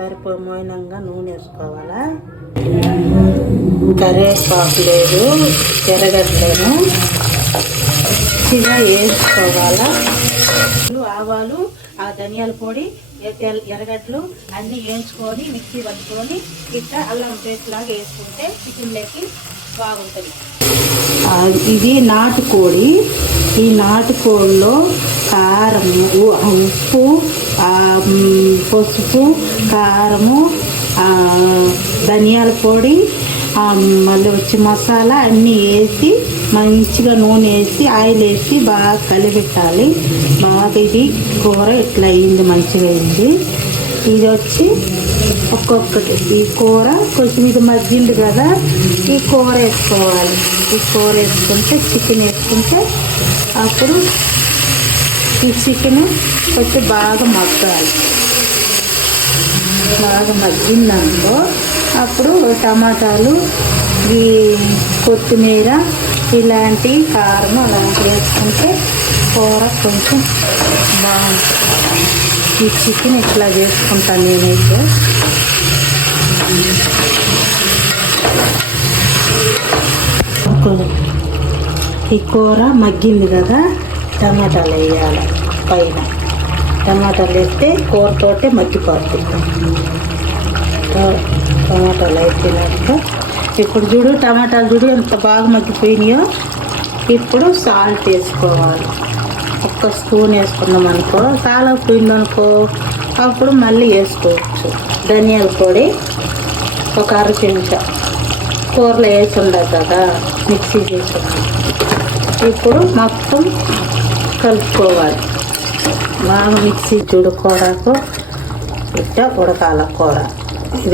సరిపోయినంగా నూనె వేసుకోవాలా. కరివేపాకు లేదు, ఎర్రగడ్డలను మంచిగా వేసుకోవాలా. ఆవాలు, ఆ ధనియాల పొడి, ఎర్రగడ్డలు అన్నీ వేయించుకొని మిక్సీ పట్టుకొని ఇట్లా అల్లం పేస్ట్ లాగా వేసుకుంటే చికెన్లోకి బాగుంటుంది. ఇది నాటుకోడి. ఈ నాటుకోడిలో కారం, ఉప్పు, పసుపు, కారము, ధనియాల పొడి, మళ్ళీ వచ్చి మసాలా అన్నీ వేసి మంచిగా నూనె వేసి ఆయిల్ వేసి బాగా కలిపెట్టాలి. బాగా ఇది కూర ఇట్లా అయింది, మంచిగా అయింది. ఇది వచ్చి ఒక్కొక్కటి ఈ కూర కొంచెం ఇది మగ్గింది కదా, ఈ కూర వేసుకోవాలి. ఈ కూర వేసుకుంటే చికెన్ వేసుకుంటే అప్పుడు ఈ చికెన్ కొంచెం బాగా మగ్గాలి. బాగా మగ్గిందనుకో అప్పుడు టమాటాలు, ఈ కొత్తిమీర ఇలాంటి కారం అలాంటివి వేసుకుంటే కూర కొంచెం బాగుంటుంది. ఈ చికెన్ ఇట్లా చేసుకుంటాను నేనైతే. ఈ కూర మగ్గింది కదా, టమాటాలు వేయాలి. పైన టమాటాలు వేస్తే కూరతోటే మగ్గిపోతుంది. టమాటాలు అయిపోయినాక ఇప్పుడు చూడు, టమాటాలు చూడు ఎంత బాగా మగ్గిపోయినాయో. ఇప్పుడు సాల్ట్ వేసుకోవాలి. ఒక్క స్పూన్ వేసుకున్నాం అనుకో, చాలా పోయింది అనుకో అప్పుడు మళ్ళీ వేసుకోవచ్చు. ధనియాల పొడి ఒక అర చెంచా, కూరలో వేసి ఉండదు కదా మిక్సీ చేసుకున్నాం. ఇప్పుడు మొత్తం కలుపుకోవాలి. బాగా మిక్సీ చూడు, కూరకు ఇట్లా ఉడకాల కూర. ఇది